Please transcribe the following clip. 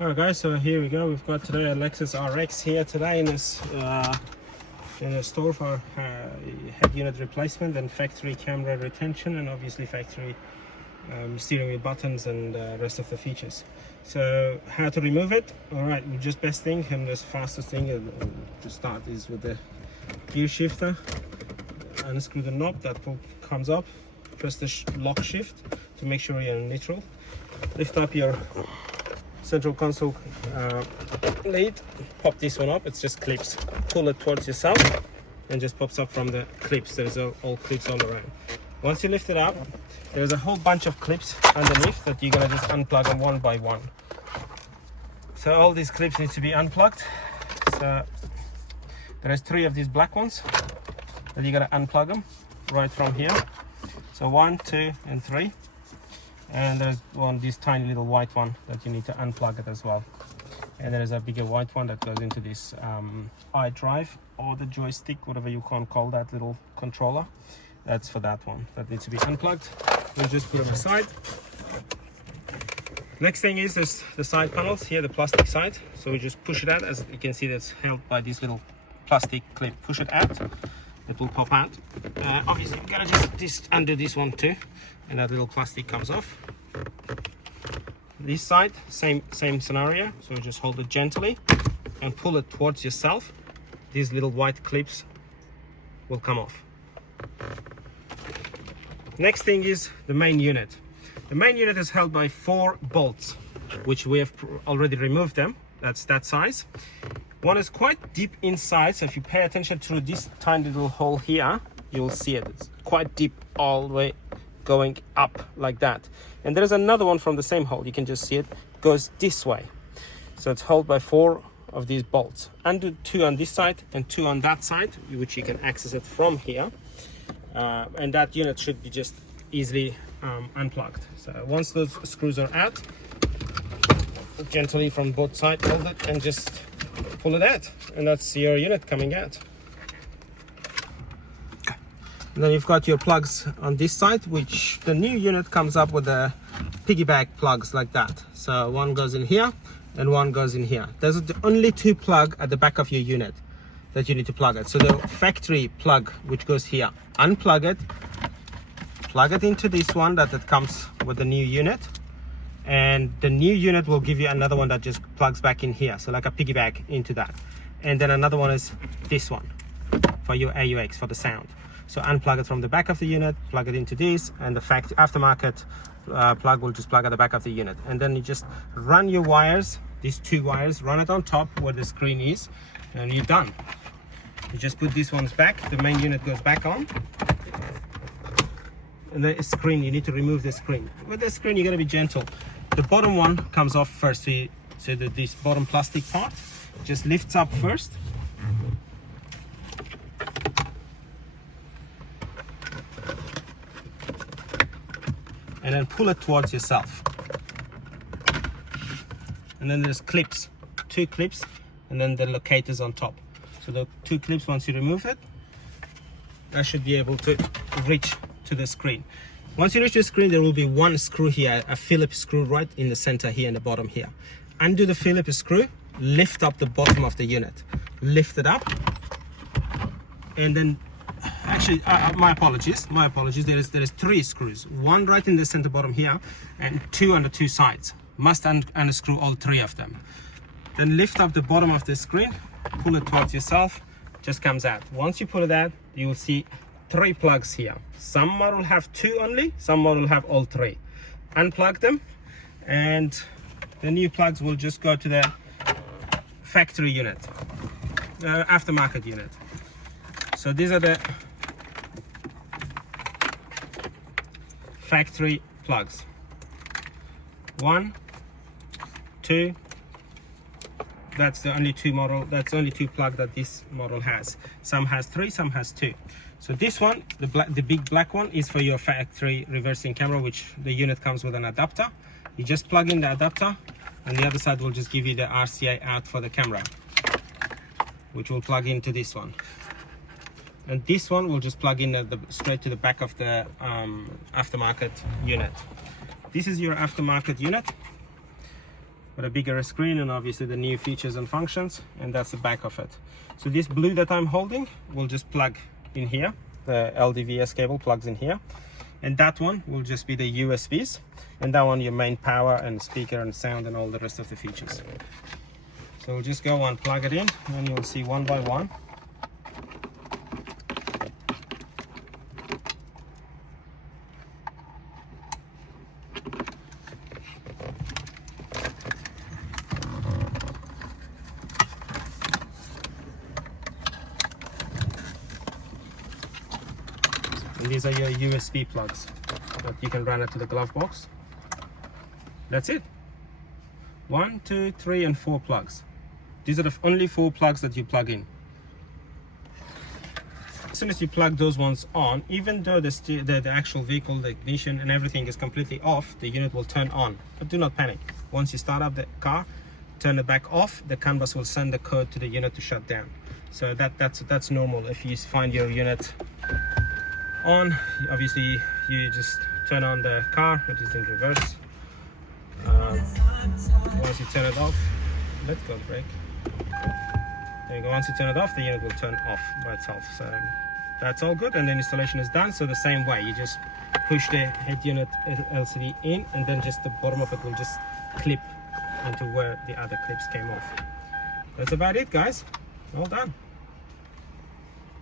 Alright guys, so here we go. We've got today a Lexus RX here today in this in a store for head unit replacement and factory camera retention, and obviously factory steering wheel buttons and rest of the features. So how to remove it? Alright, just best thing and the fastest thing to start is with the gear shifter. Unscrew the knob that comes up, press the lock shift to make sure you're in neutral. Lift up your central console lid, pop this one up. It's just clips. Pull it towards yourself and just pops up from the clips. There's all clips all around. Once you lift it up, there's a whole bunch of clips underneath that you're gonna just unplug them one by one. So all these clips need to be unplugged. So there's 3 of these black ones that you gotta unplug them right from here. So 1, 2, and 3. And there's this tiny little white one that you need to unplug it as well. And there is a bigger white one that goes into this iDrive or the joystick, whatever you can call that little controller. That's for that one. That needs to be unplugged. We'll just put them aside. Next thing is the side panels here, the plastic side. So we just push it out. As you can see, that's held by this little plastic clip. Push it out. It will pop out. Obviously, you gotta just undo this one too, and that little plastic comes off. This side, same scenario. So just hold it gently and pull it towards yourself. These little white clips will come off. Next thing is the main unit. The main unit is held by 4 bolts, which we have already removed them. That's that size. One is quite deep inside, so if you pay attention through this tiny little hole here, you'll see it. It's quite deep all the way going up like that. And there's another one from the same hole. You can just see it goes this way. So it's held by 4 of these bolts. Undo 2 on this side and 2 on that side, which you can access it from here. And that unit should be just easily unplugged. So once those screws are out, gently from both sides, hold it and just pull it out, and that's your unit coming out. And then you've got your plugs on this side, which the new unit comes up with the piggyback plugs like that. So one goes in here and one goes in here. There's the only 2 plug at the back of your unit that you need to plug it. So the factory plug, which goes here, unplug it, plug it into this one that comes with the new unit, and the new unit will give you another one that just plugs back in here, so like a piggyback into that. And then another one is this one for your AUX, for the sound. So unplug it from the back of the unit, plug it into this, and the aftermarket plug will just plug at the back of the unit. And then you just run your wires, these 2 wires, run it on top where the screen is, and you're done. You just put these ones back, the main unit goes back on. And the screen, you need to remove the screen. With the screen, you gotta be gentle. The bottom one comes off first, so that this bottom plastic part just lifts up first. And then pull it towards yourself. And then there's clips, 2 clips, and then the locators on top. So the 2 clips, once you remove it, that should be able to reach to the screen. Once you reach the screen, there will be 1 screw here, a Phillips screw right in the center here in the bottom here. Undo the Phillips screw, lift up the bottom of the unit, lift it up, and then actually my apologies, there is 3 screws, 1 right in the center bottom here and 2 on the 2 sides. Must unscrew all 3 of them. Then lift up the bottom of the screen, pull it towards yourself, just comes out. Once you pull it out, you will see 3 plugs here. Some model have 2 only, some model have all 3. Unplug them, and the new plugs will just go to the factory unit, aftermarket unit. So these are the factory plugs. 1, 2. That's the only 2 model. That's the only 2 plug that this model has. Some has 3, some has 2. So this one, the big black one, is for your factory reversing camera, which the unit comes with an adapter. You just plug in the adapter, and the other side will just give you the RCA out for the camera, which will plug into this one. And this one will just plug in straight to the back of the aftermarket unit. This is your aftermarket unit. with a bigger screen and obviously the new features and functions, and that's the back of it. So this blue that I'm holding will just plug in here. The LDVS cable plugs in here, and that one will just be the USBs, and that one your main power and speaker and sound and all the rest of the features. So we'll just go and plug it in, and you'll see one by one. And these are your USB plugs that you can run it to the glove box. That's it. 1, 2, 3, and 4 plugs. These are the only 4 plugs that you plug in. As soon as you plug those ones on, even though the actual vehicle, the ignition and everything is completely off, the unit will turn on. But do not panic. Once you start up the car, turn it back off, the CAN bus will send the code to the unit to shut down. So that's normal. If you find your unit on, obviously you just turn on the car, it is in reverse. Once you turn it off, let go of the brake. There you go. Once you turn it off, the unit will turn off by itself. So that's all good, and then installation is done. So the same way, you just push the head unit LCD in, and then just the bottom of it will just clip onto where the other clips came off. That's about it, guys. All done.